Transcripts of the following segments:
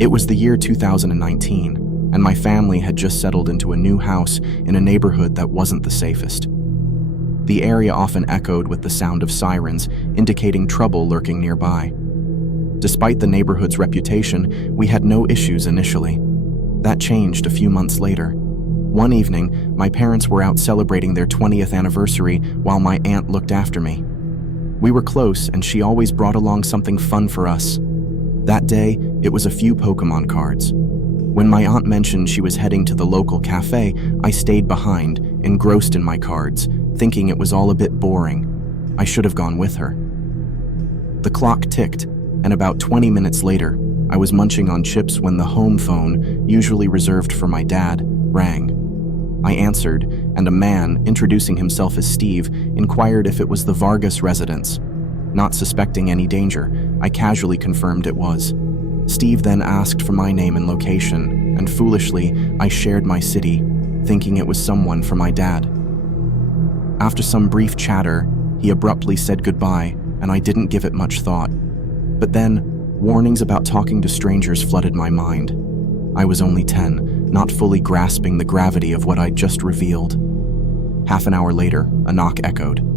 It was the year 2019, and my family had just settled into a new house in a neighborhood that wasn't the safest. The area often echoed with the sound of sirens, indicating trouble lurking nearby. Despite the neighborhood's reputation, we had no issues initially. That changed a few months later. One evening, my parents were out celebrating their 20th anniversary while my aunt looked after me. We were close, and she always brought along something fun for us. That day, it was a few Pokémon cards. When my aunt mentioned she was heading to the local café, I stayed behind, engrossed in my cards, thinking it was all a bit boring. I should have gone with her. The clock ticked, and about 20 minutes later, I was munching on chips when the home phone, usually reserved for my dad, rang. I answered, and a man, introducing himself as Steve, inquired if it was the Vargas residence. Not suspecting any danger, I casually confirmed it was. Steve then asked for my name and location, and foolishly, I shared my city, thinking it was someone for my dad. After some brief chatter, he abruptly said goodbye, and I didn't give it much thought. But then, warnings about talking to strangers flooded my mind. I was only 10, not fully grasping the gravity of what I'd just revealed. Half an hour later, a knock echoed.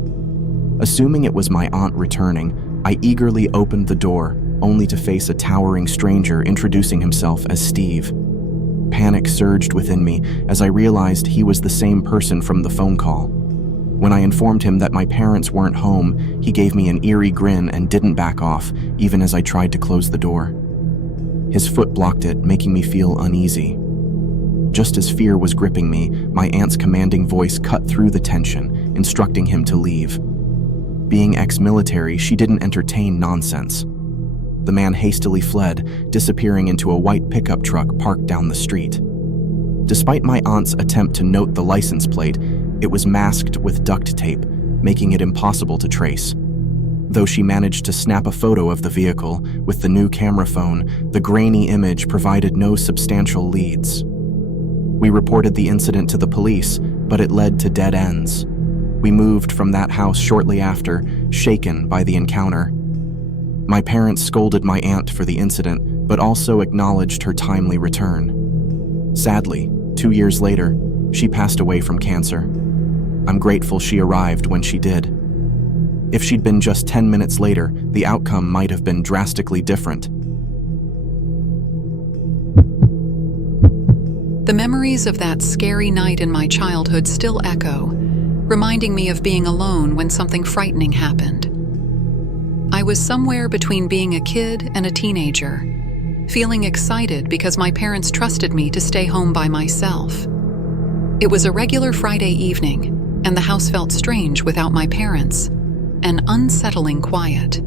Assuming it was my aunt returning, I eagerly opened the door, only to face a towering stranger introducing himself as Steve. Panic surged within me as I realized he was the same person from the phone call. When I informed him that my parents weren't home, he gave me an eerie grin and didn't back off, even as I tried to close the door. His foot blocked it, making me feel uneasy. Just as fear was gripping me, my aunt's commanding voice cut through the tension, instructing him to leave. Being ex-military, she didn't entertain nonsense. The man hastily fled, disappearing into a white pickup truck parked down the street. Despite my aunt's attempt to note the license plate, it was masked with duct tape, making it impossible to trace. Though she managed to snap a photo of the vehicle with the new camera phone, the grainy image provided no substantial leads. We reported the incident to the police, but it led to dead ends. We moved from that house shortly after, shaken by the encounter. My parents scolded my aunt for the incident, but also acknowledged her timely return. Sadly, 2 years later, she passed away from cancer. I'm grateful she arrived when she did. If she'd been just 10 minutes later, the outcome might have been drastically different. The memories of that scary night in my childhood still echo, reminding me of being alone when something frightening happened. I was somewhere between being a kid and a teenager, feeling excited because my parents trusted me to stay home by myself. It was a regular Friday evening, and the house felt strange without my parents, an unsettling quiet.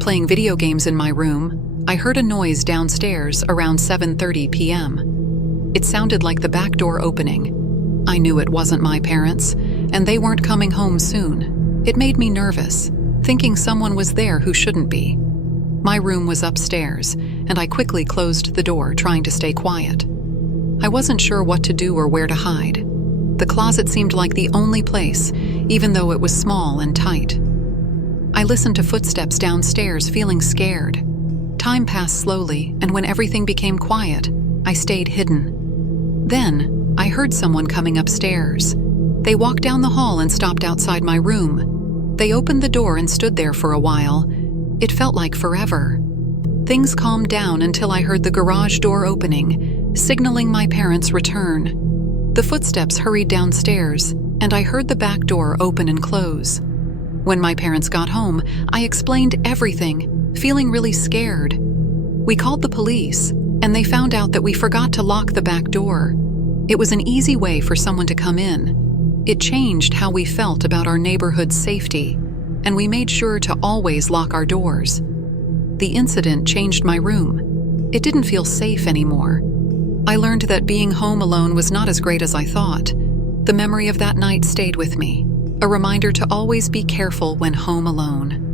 Playing video games in my room, I heard a noise downstairs around 7:30 p.m. It sounded like the back door opening. I knew it wasn't my parents, and they weren't coming home soon. It made me nervous, thinking someone was there who shouldn't be. My room was upstairs, and I quickly closed the door, trying to stay quiet. I wasn't sure what to do or where to hide. The closet seemed like the only place, even though it was small and tight. I listened to footsteps downstairs, feeling scared. Time passed slowly, and when everything became quiet, I stayed hidden. Then, I heard someone coming upstairs. They walked down the hall and stopped outside my room. They opened the door and stood there for a while. It felt like forever. Things calmed down until I heard the garage door opening, signaling my parents' return. The footsteps hurried downstairs, and I heard the back door open and close. When my parents got home, I explained everything, feeling really scared. We called the police, and they found out that we forgot to lock the back door. It was an easy way for someone to come in. It changed how we felt about our neighborhood's safety, and we made sure to always lock our doors. The incident changed my room. It didn't feel safe anymore. I learned that being home alone was not as great as I thought. The memory of that night stayed with me, a reminder to always be careful when home alone.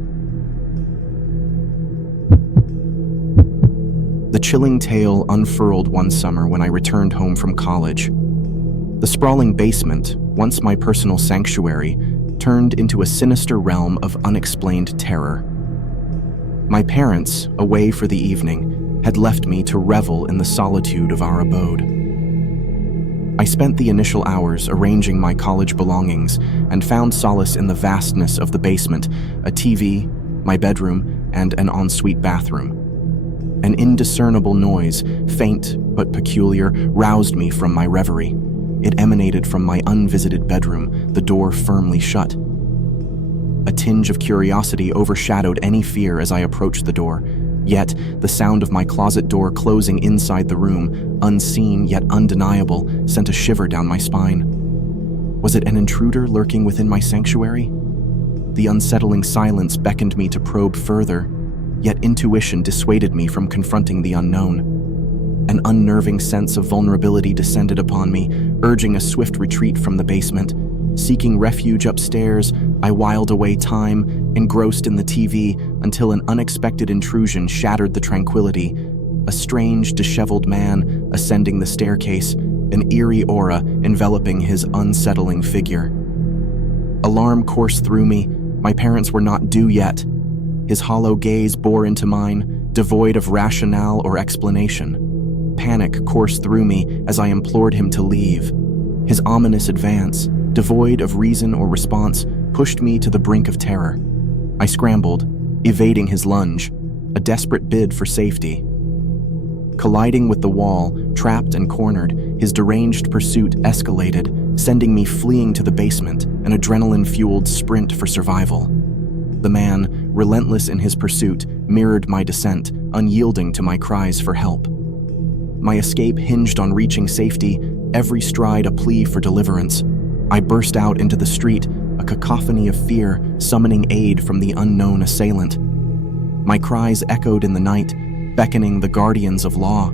The chilling tale unfurled one summer when I returned home from college. The sprawling basement, once my personal sanctuary, turned into a sinister realm of unexplained terror. My parents, away for the evening, had left me to revel in the solitude of our abode. I spent the initial hours arranging my college belongings and found solace in the vastness of the basement, a TV, my bedroom, and an ensuite bathroom. An indiscernible noise, faint but peculiar, roused me from my reverie. It emanated from my unvisited bedroom, the door firmly shut. A tinge of curiosity overshadowed any fear as I approached the door. Yet, the sound of my closet door closing inside the room, unseen yet undeniable, sent a shiver down my spine. Was it an intruder lurking within my sanctuary? The unsettling silence beckoned me to probe further, yet intuition dissuaded me from confronting the unknown. An unnerving sense of vulnerability descended upon me, urging a swift retreat from the basement. Seeking refuge upstairs, I whiled away time, engrossed in the TV, until an unexpected intrusion shattered the tranquility. A strange, disheveled man ascending the staircase, an eerie aura enveloping his unsettling figure. Alarm coursed through me. My parents were not due yet. His hollow gaze bore into mine, devoid of rationale or explanation. Panic coursed through me as I implored him to leave. His ominous advance, devoid of reason or response, pushed me to the brink of terror. I scrambled, evading his lunge, a desperate bid for safety. Colliding with the wall, trapped and cornered, his deranged pursuit escalated, sending me fleeing to the basement, an adrenaline-fueled sprint for survival. The man, relentless in his pursuit, mirrored my descent, unyielding to my cries for help. My escape hinged on reaching safety, every stride a plea for deliverance. I burst out into the street, a cacophony of fear, summoning aid from the unknown assailant. My cries echoed in the night, beckoning the guardians of law.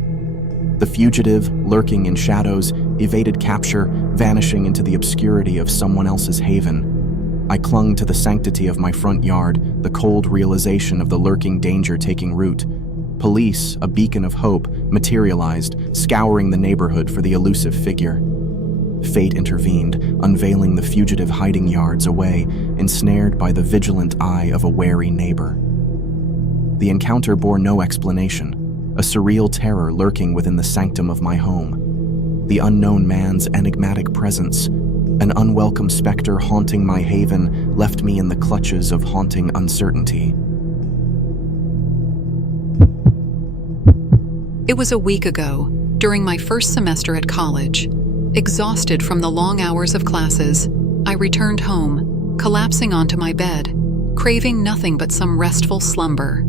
The fugitive, lurking in shadows, evaded capture, vanishing into the obscurity of someone else's haven. I clung to the sanctity of my front yard, the cold realization of the lurking danger taking root. Police, a beacon of hope, materialized, scouring the neighborhood for the elusive figure. Fate intervened, unveiling the fugitive hiding yards away, ensnared by the vigilant eye of a wary neighbor. The encounter bore no explanation, a surreal terror lurking within the sanctum of my home. The unknown man's enigmatic presence, an unwelcome specter haunting my haven, left me in the clutches of haunting uncertainty. It was a week ago, during my first semester at college. Exhausted from the long hours of classes, I returned home, collapsing onto my bed, craving nothing but some restful slumber.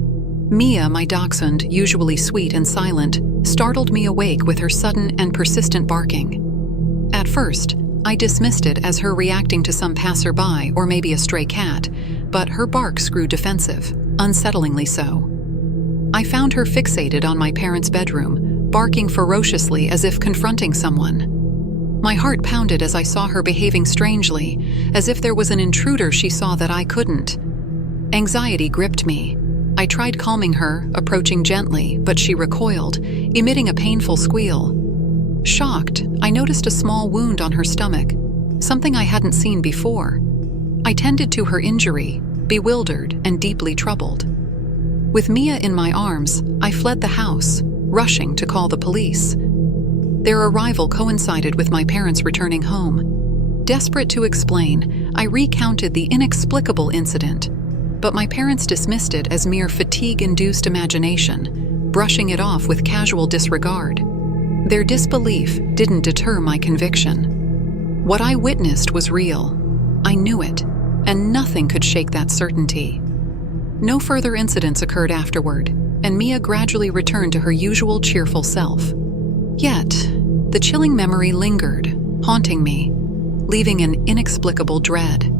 Mia, my dachshund, usually sweet and silent, startled me awake with her sudden and persistent barking. At first, I dismissed it as her reacting to some passerby or maybe a stray cat, but her barks grew defensive, unsettlingly so. I found her fixated on my parents' bedroom, barking ferociously as if confronting someone. My heart pounded as I saw her behaving strangely, as if there was an intruder she saw that I couldn't. Anxiety gripped me. I tried calming her, approaching gently, but she recoiled, emitting a painful squeal. Shocked, I noticed a small wound on her stomach, something I hadn't seen before. I tended to her injury, bewildered and deeply troubled. With Mia in my arms, I fled the house, rushing to call the police. Their arrival coincided with my parents returning home. Desperate to explain, I recounted the inexplicable incident, but my parents dismissed it as mere fatigue-induced imagination, brushing it off with casual disregard. Their disbelief didn't deter my conviction. What I witnessed was real. I knew it, and nothing could shake that certainty. No further incidents occurred afterward, and Mia gradually returned to her usual cheerful self. Yet, the chilling memory lingered, haunting me, leaving an inexplicable dread.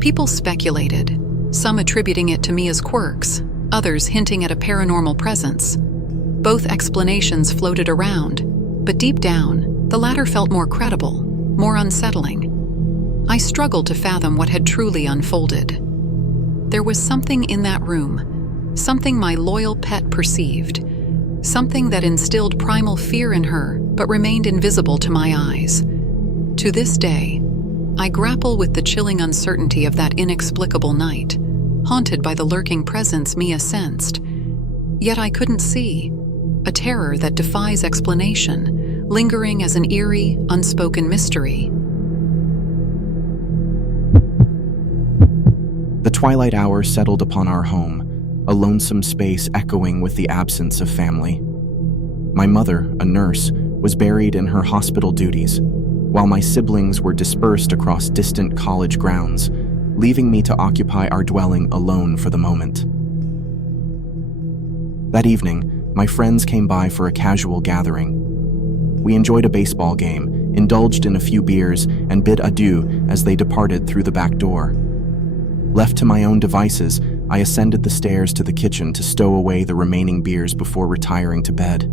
People speculated, some attributing it to Mia's quirks, others hinting at a paranormal presence. Both explanations floated around, but deep down, the latter felt more credible, more unsettling. I struggled to fathom what had truly unfolded. There was something in that room, something my loyal pet perceived, something that instilled primal fear in her but remained invisible to my eyes. To this day, I grapple with the chilling uncertainty of that inexplicable night, haunted by the lurking presence Mia sensed. Yet I couldn't see, a terror that defies explanation, lingering as an eerie, unspoken mystery. The twilight hour settled upon our home, a lonesome space echoing with the absence of family. My mother, a nurse, was buried in her hospital duties, while my siblings were dispersed across distant college grounds, leaving me to occupy our dwelling alone for the moment. That evening, my friends came by for a casual gathering. We enjoyed a baseball game, indulged in a few beers, and bid adieu as they departed through the back door. Left to my own devices, I ascended the stairs to the kitchen to stow away the remaining beers before retiring to bed.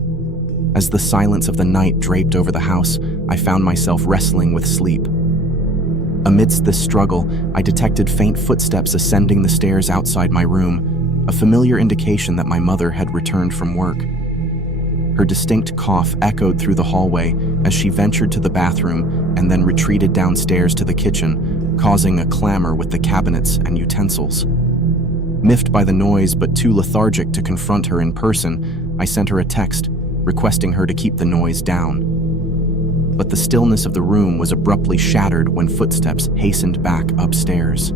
As the silence of the night draped over the house, I found myself wrestling with sleep. Amidst this struggle, I detected faint footsteps ascending the stairs outside my room, a familiar indication that my mother had returned from work. Her distinct cough echoed through the hallway as she ventured to the bathroom and then retreated downstairs to the kitchen, causing a clamor with the cabinets and utensils. Miffed by the noise but too lethargic to confront her in person, I sent her a text, requesting her to keep the noise down. But the stillness of the room was abruptly shattered when footsteps hastened back upstairs.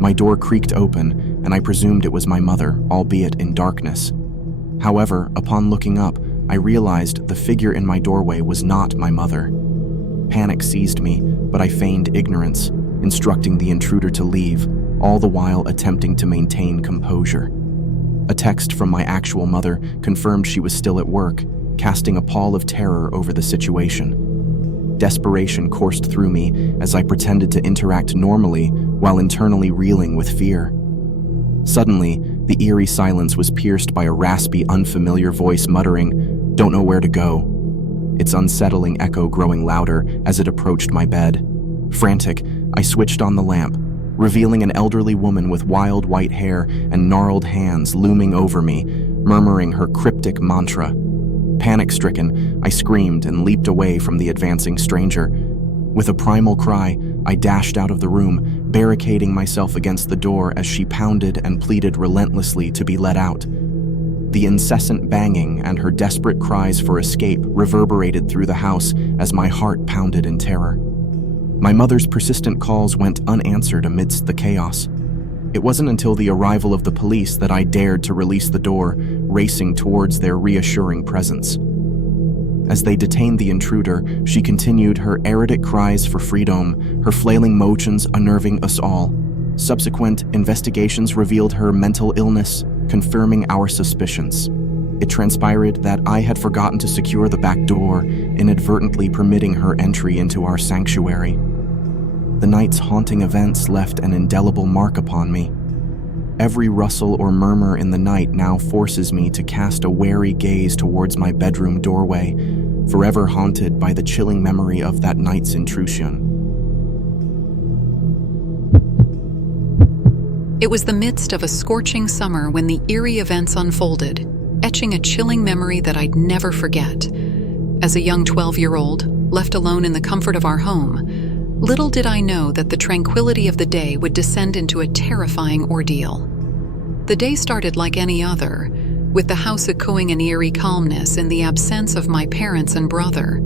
My door creaked open, and I presumed it was my mother, albeit in darkness. However, upon looking up, I realized the figure in my doorway was not my mother. Panic seized me, but I feigned ignorance, instructing the intruder to leave, all the while attempting to maintain composure. A text from my actual mother confirmed she was still at work, casting a pall of terror over the situation. Desperation coursed through me as I pretended to interact normally while internally reeling with fear. Suddenly, the eerie silence was pierced by a raspy, unfamiliar voice muttering, "Don't know where to go," its unsettling echo growing louder as it approached my bed. Frantic, I switched on the lamp, revealing an elderly woman with wild white hair and gnarled hands looming over me, murmuring her cryptic mantra. Panic-stricken, I screamed and leaped away from the advancing stranger. With a primal cry, I dashed out of the room, barricading myself against the door as she pounded and pleaded relentlessly to be let out. The incessant banging and her desperate cries for escape reverberated through the house as my heart pounded in terror. My mother's persistent calls went unanswered amidst the chaos. It wasn't until the arrival of the police that I dared to release the door, racing towards their reassuring presence. As they detained the intruder, she continued her erratic cries for freedom, her flailing motions unnerving us all. Subsequent investigations revealed her mental illness, confirming our suspicions. It transpired that I had forgotten to secure the back door, inadvertently permitting her entry into our sanctuary. The night's haunting events left an indelible mark upon me. Every rustle or murmur in the night now forces me to cast a wary gaze towards my bedroom doorway, forever haunted by the chilling memory of that night's intrusion. It was the midst of a scorching summer when the eerie events unfolded, etching a chilling memory that I'd never forget. As a young 12-year-old, left alone in the comfort of our home, little did I know that the tranquility of the day would descend into a terrifying ordeal. The day started like any other, with the house echoing an eerie calmness in the absence of my parents and brother.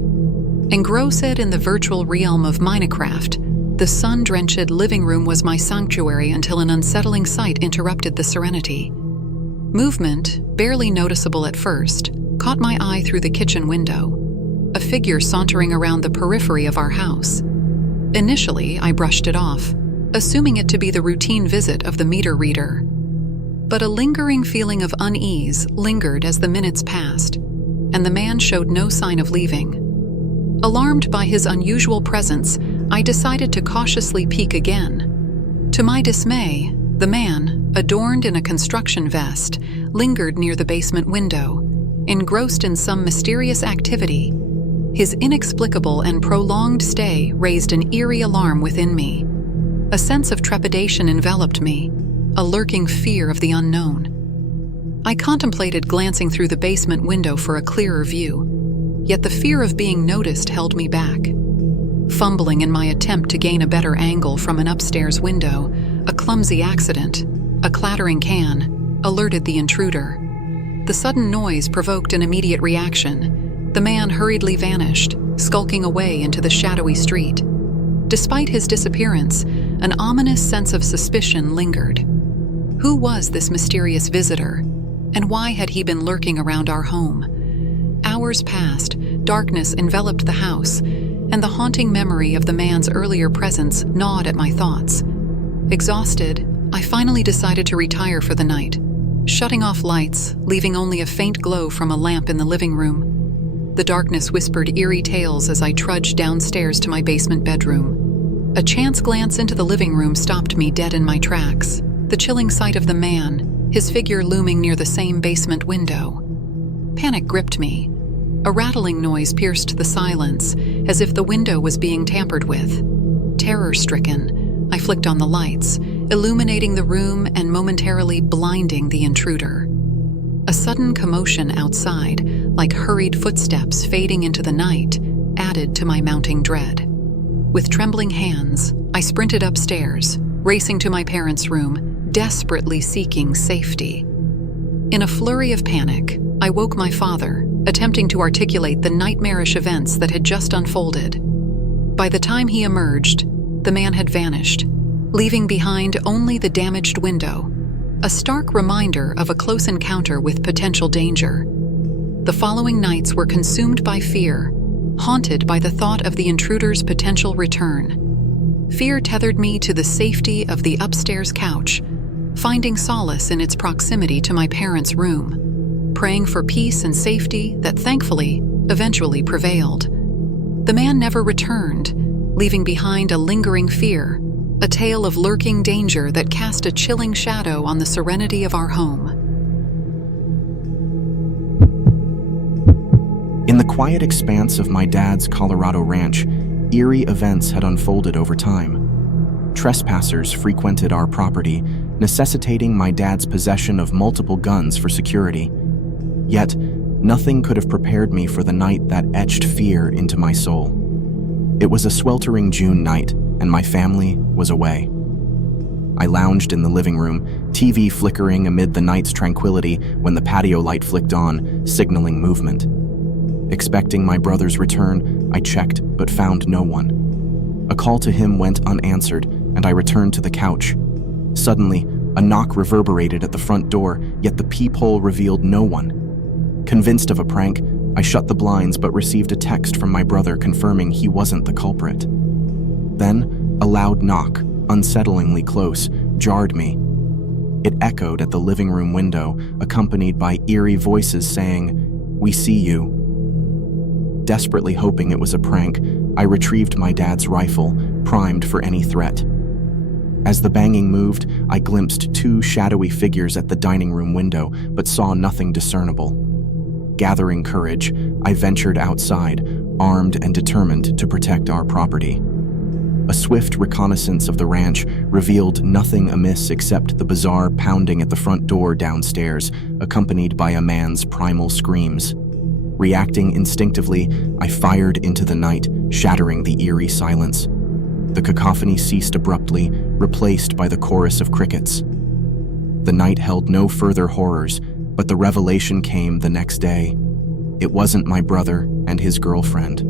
Engrossed in the virtual realm of Minecraft, the sun-drenched living room was my sanctuary until an unsettling sight interrupted the serenity. Movement, barely noticeable at first, caught my eye through the kitchen window, a figure sauntering around the periphery of our house. Initially, I brushed it off, assuming it to be the routine visit of the meter reader. But a lingering feeling of unease lingered as the minutes passed, and the man showed no sign of leaving. Alarmed by his unusual presence, I decided to cautiously peek again. To my dismay, the man, adorned in a construction vest, lingered near the basement window, engrossed in some mysterious activity. His inexplicable and prolonged stay raised an eerie alarm within me. A sense of trepidation enveloped me, a lurking fear of the unknown. I contemplated glancing through the basement window for a clearer view, yet the fear of being noticed held me back. Fumbling in my attempt to gain a better angle from an upstairs window, a clumsy accident, a clattering can, alerted the intruder. The sudden noise provoked an immediate reaction. The man hurriedly vanished, skulking away into the shadowy street. Despite his disappearance, an ominous sense of suspicion lingered. Who was this mysterious visitor, and why had he been lurking around our home? Hours passed, darkness enveloped the house, and the haunting memory of the man's earlier presence gnawed at my thoughts. Exhausted, I finally decided to retire for the night, shutting off lights, leaving only a faint glow from a lamp in the living room. The darkness whispered eerie tales as I trudged downstairs to my basement bedroom. A chance glance into the living room stopped me dead in my tracks. The chilling sight of the man, his figure looming near the same basement window. Panic gripped me. A rattling noise pierced the silence, as if the window was being tampered with. Terror-stricken, I flicked on the lights, illuminating the room and momentarily blinding the intruder. A sudden commotion outside, like hurried footsteps fading into the night, added to my mounting dread. With trembling hands, I sprinted upstairs, racing to my parents' room, desperately seeking safety. In a flurry of panic, I woke my father, attempting to articulate the nightmarish events that had just unfolded. By the time he emerged, the man had vanished, leaving behind only the damaged window, a stark reminder of a close encounter with potential danger. The following nights were consumed by fear, haunted by the thought of the intruder's potential return. Fear tethered me to the safety of the upstairs couch, finding solace in its proximity to my parents' room, praying for peace and safety that thankfully eventually prevailed. The man never returned, leaving behind a lingering fear, a tale of lurking danger that cast a chilling shadow on the serenity of our home. In the quiet expanse of my dad's Colorado ranch, eerie events had unfolded over time. Trespassers frequented our property, necessitating my dad's possession of multiple guns for security. Yet, nothing could have prepared me for the night that etched fear into my soul. It was a sweltering June night, and my family was away. I lounged in the living room, TV flickering amid the night's tranquility when the patio light flicked on, signaling movement. Expecting my brother's return, I checked but found no one. A call to him went unanswered, and I returned to the couch. Suddenly, a knock reverberated at the front door, yet the peephole revealed no one. Convinced of a prank, I shut the blinds but received a text from my brother confirming he wasn't the culprit. Then, a loud knock, unsettlingly close, jarred me. It echoed at the living room window, accompanied by eerie voices saying, "We see you." Desperately hoping it was a prank, I retrieved my dad's rifle, primed for any threat. As the banging moved, I glimpsed two shadowy figures at the dining room window, but saw nothing discernible. Gathering courage, I ventured outside, armed and determined to protect our property. A swift reconnaissance of the ranch revealed nothing amiss except the bizarre pounding at the front door downstairs, accompanied by a man's primal screams. Reacting instinctively, I fired into the night, shattering the eerie silence. The cacophony ceased abruptly, replaced by the chorus of crickets. The night held no further horrors, but the revelation came the next day. It wasn't my brother and his girlfriend.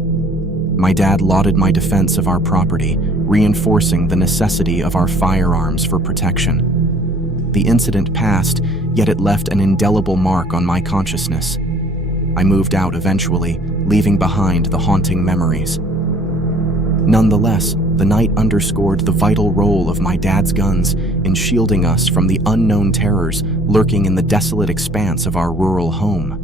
My dad lauded my defense of our property, reinforcing the necessity of our firearms for protection. The incident passed, yet it left an indelible mark on my consciousness. I moved out eventually, leaving behind the haunting memories. Nonetheless, the night underscored the vital role of my dad's guns in shielding us from the unknown terrors lurking in the desolate expanse of our rural home.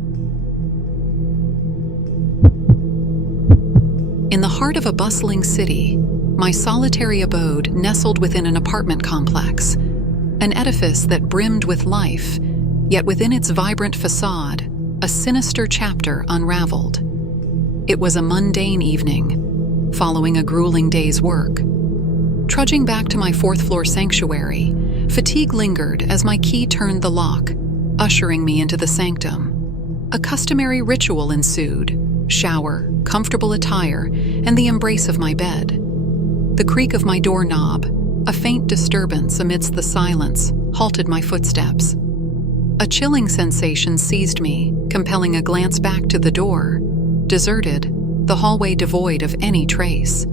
In the heart of a bustling city, my solitary abode nestled within an apartment complex, an edifice that brimmed with life, yet within its vibrant facade, a sinister chapter unraveled. It was a mundane evening, following a grueling day's work. Trudging back to my fourth-floor sanctuary, fatigue lingered as my key turned the lock, ushering me into the sanctum. A customary ritual ensued: shower, comfortable attire, and the embrace of my bed. The creak of my doorknob, a faint disturbance amidst the silence, halted my footsteps. A chilling sensation seized me, compelling a glance back to the door. Deserted, the hallway devoid of any trace.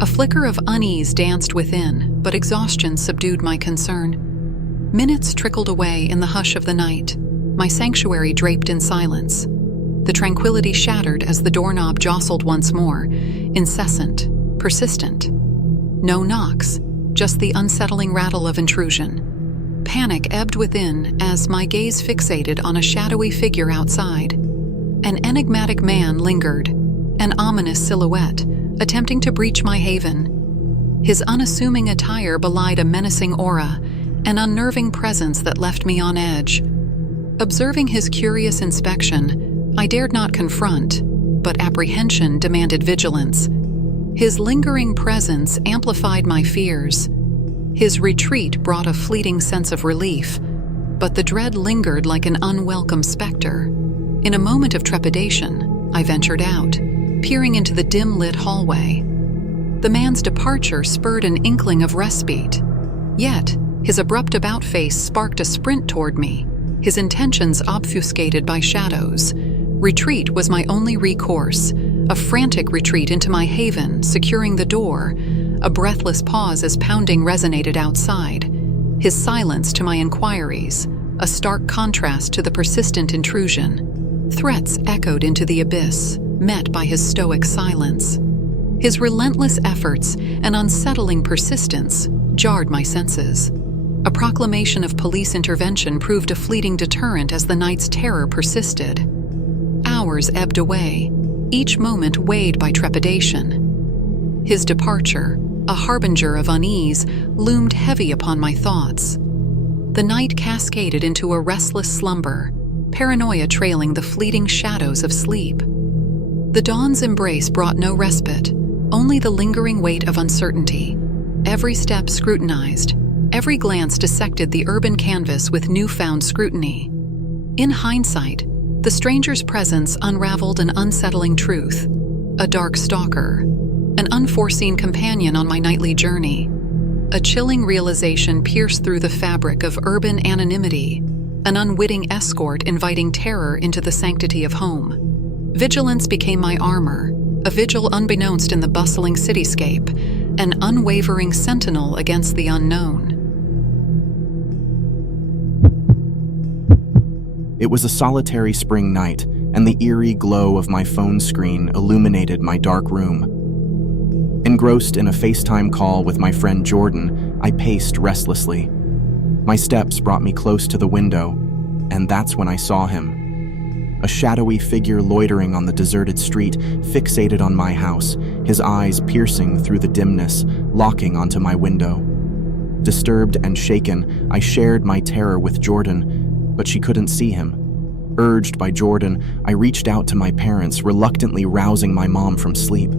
A flicker of unease danced within, but exhaustion subdued my concern. Minutes trickled away in the hush of the night, my sanctuary draped in silence. The tranquility shattered as the doorknob jostled once more, incessant, persistent. No knocks, just the unsettling rattle of intrusion. Panic ebbed within as my gaze fixated on a shadowy figure outside. An enigmatic man lingered, an ominous silhouette, attempting to breach my haven. His unassuming attire belied a menacing aura, an unnerving presence that left me on edge. Observing his curious inspection, I dared not confront, but apprehension demanded vigilance. His lingering presence amplified my fears. His retreat brought a fleeting sense of relief, but the dread lingered like an unwelcome specter. In a moment of trepidation, I ventured out, peering into the dim-lit hallway. The man's departure spurred an inkling of respite. Yet, his abrupt about-face sparked a sprint toward me, his intentions obfuscated by shadows. Retreat was my only recourse, a frantic retreat into my haven, securing the door, a breathless pause as pounding resonated outside. His silence to my inquiries, a stark contrast to the persistent intrusion. Threats echoed into the abyss, met by his stoic silence. His relentless efforts and unsettling persistence jarred my senses. A proclamation of police intervention proved a fleeting deterrent as the night's terror persisted. Hours ebbed away, each moment weighed by trepidation. His departure, a harbinger of unease, loomed heavy upon my thoughts. The night cascaded into a restless slumber, paranoia trailing the fleeting shadows of sleep. The dawn's embrace brought no respite, only the lingering weight of uncertainty. Every step scrutinized, every glance dissected the urban canvas with newfound scrutiny. In hindsight, the stranger's presence unraveled an unsettling truth: a dark stalker, an unforeseen companion on my nightly journey. A chilling realization pierced through the fabric of urban anonymity, an unwitting escort inviting terror into the sanctity of home. Vigilance became my armor, a vigil unbeknownst in the bustling cityscape, an unwavering sentinel against the unknown. It was a solitary spring night, and the eerie glow of my phone screen illuminated my dark room. Engrossed in a FaceTime call with my friend Jordan, I paced restlessly. My steps brought me close to the window, and that's when I saw him. A shadowy figure loitering on the deserted street, fixated on my house, his eyes piercing through the dimness, locking onto my window. Disturbed and shaken, I shared my terror with Jordan, but she couldn't see him. Urged by Jordan, I reached out to my parents, reluctantly rousing my mom from sleep.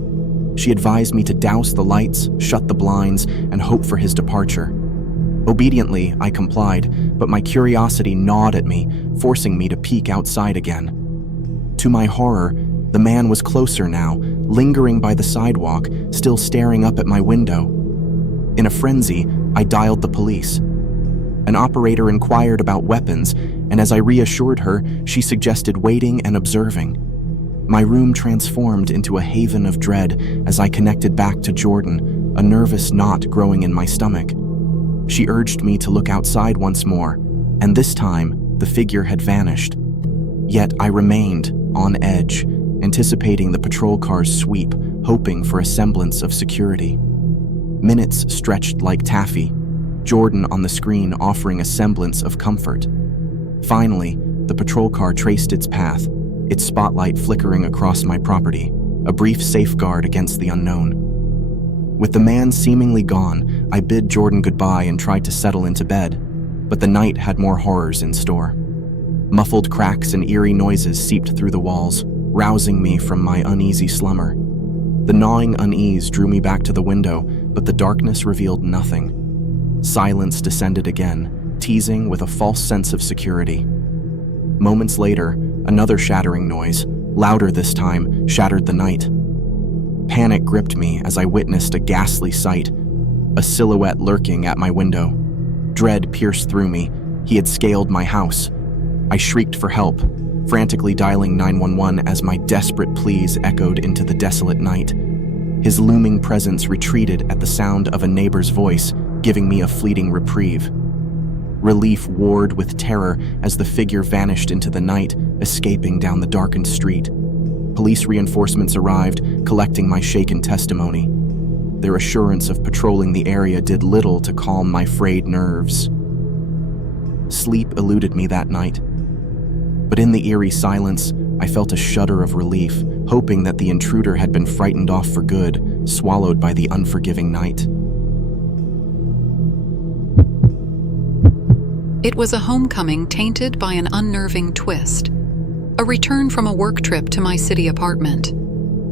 She advised me to douse the lights, shut the blinds, and hope for his departure. Obediently, I complied, but my curiosity gnawed at me, forcing me to peek outside again. To my horror, the man was closer now, lingering by the sidewalk, still staring up at my window. In a frenzy, I dialed the police. An operator inquired about weapons, and as I reassured her, she suggested waiting and observing. My room transformed into a haven of dread as I connected back to Jordan, a nervous knot growing in my stomach. She urged me to look outside once more, and this time, the figure had vanished. Yet I remained on edge, anticipating the patrol car's sweep, hoping for a semblance of security. Minutes stretched like taffy, Jordan on the screen offering a semblance of comfort. Finally, the patrol car traced its path, its spotlight flickering across my property, a brief safeguard against the unknown. With the man seemingly gone, I bid Jordan goodbye and tried to settle into bed, but the night had more horrors in store. Muffled cracks and eerie noises seeped through the walls, rousing me from my uneasy slumber. The gnawing unease drew me back to the window, but the darkness revealed nothing. Silence descended again, teasing with a false sense of security. Moments later, another shattering noise, louder this time, shattered the night. Panic gripped me as I witnessed a ghastly sight, a silhouette lurking at my window. Dread pierced through me. He had scaled my house, I shrieked for help, frantically dialing 911 as my desperate pleas echoed into the desolate night. His looming presence retreated at the sound of a neighbor's voice, giving me a fleeting reprieve. Relief warred with terror as the figure vanished into the night, escaping down the darkened street. Police reinforcements arrived, collecting my shaken testimony. Their assurance of patrolling the area did little to calm my frayed nerves. Sleep eluded me that night, but in the eerie silence, I felt a shudder of relief, hoping that the intruder had been frightened off for good, swallowed by the unforgiving night. It was a homecoming tainted by an unnerving twist. A return from a work trip to my city apartment.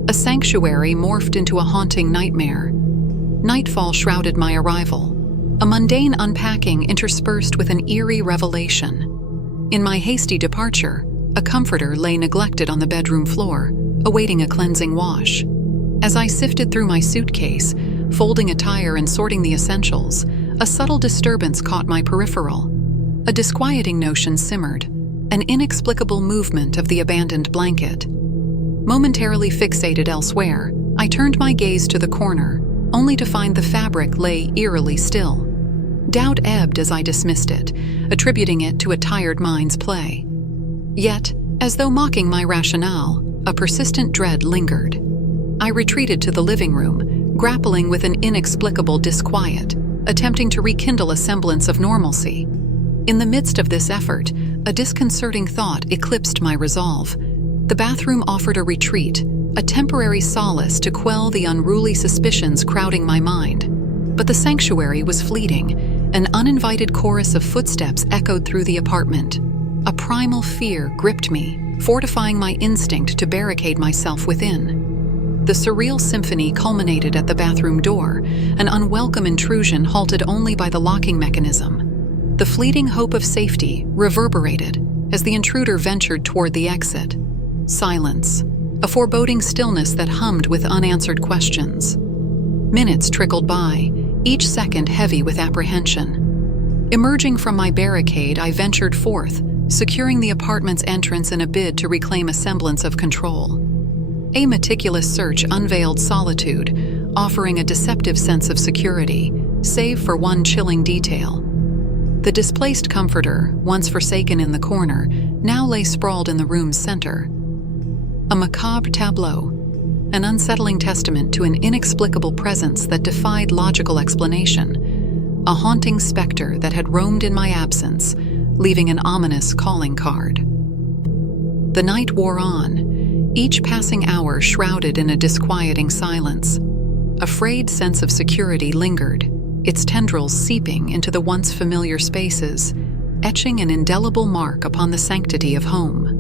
A sanctuary morphed into a haunting nightmare. Nightfall shrouded my arrival, a mundane unpacking interspersed with an eerie revelation. In my hasty departure, a comforter lay neglected on the bedroom floor, awaiting a cleansing wash. As I sifted through my suitcase, folding attire and sorting the essentials, a subtle disturbance caught my peripheral. A disquieting notion simmered, an inexplicable movement of the abandoned blanket. Momentarily fixated elsewhere, I turned my gaze to the corner, only to find the fabric lay eerily still. Doubt ebbed as I dismissed it, attributing it to a tired mind's play. Yet, as though mocking my rationale, a persistent dread lingered. I retreated to the living room, grappling with an inexplicable disquiet, attempting to rekindle a semblance of normalcy. In the midst of this effort, a disconcerting thought eclipsed my resolve. The bathroom offered a retreat, a temporary solace to quell the unruly suspicions crowding my mind. But the sanctuary was fleeting. An uninvited chorus of footsteps echoed through the apartment. A primal fear gripped me, fortifying my instinct to barricade myself within. The surreal symphony culminated at the bathroom door, an unwelcome intrusion halted only by the locking mechanism. The fleeting hope of safety reverberated as the intruder ventured toward the exit. Silence, a foreboding stillness that hummed with unanswered questions. Minutes trickled by, each second heavy with apprehension. Emerging from my barricade, I ventured forth, securing the apartment's entrance in a bid to reclaim a semblance of control. A meticulous search unveiled solitude, offering a deceptive sense of security, save for one chilling detail. The displaced comforter, once forsaken in the corner, now lay sprawled in the room's center. A macabre tableau, an unsettling testament to an inexplicable presence that defied logical explanation, a haunting specter that had roamed in my absence, leaving an ominous calling card. The night wore on, each passing hour shrouded in a disquieting silence. A frayed sense of security lingered, its tendrils seeping into the once familiar spaces, etching an indelible mark upon the sanctity of home.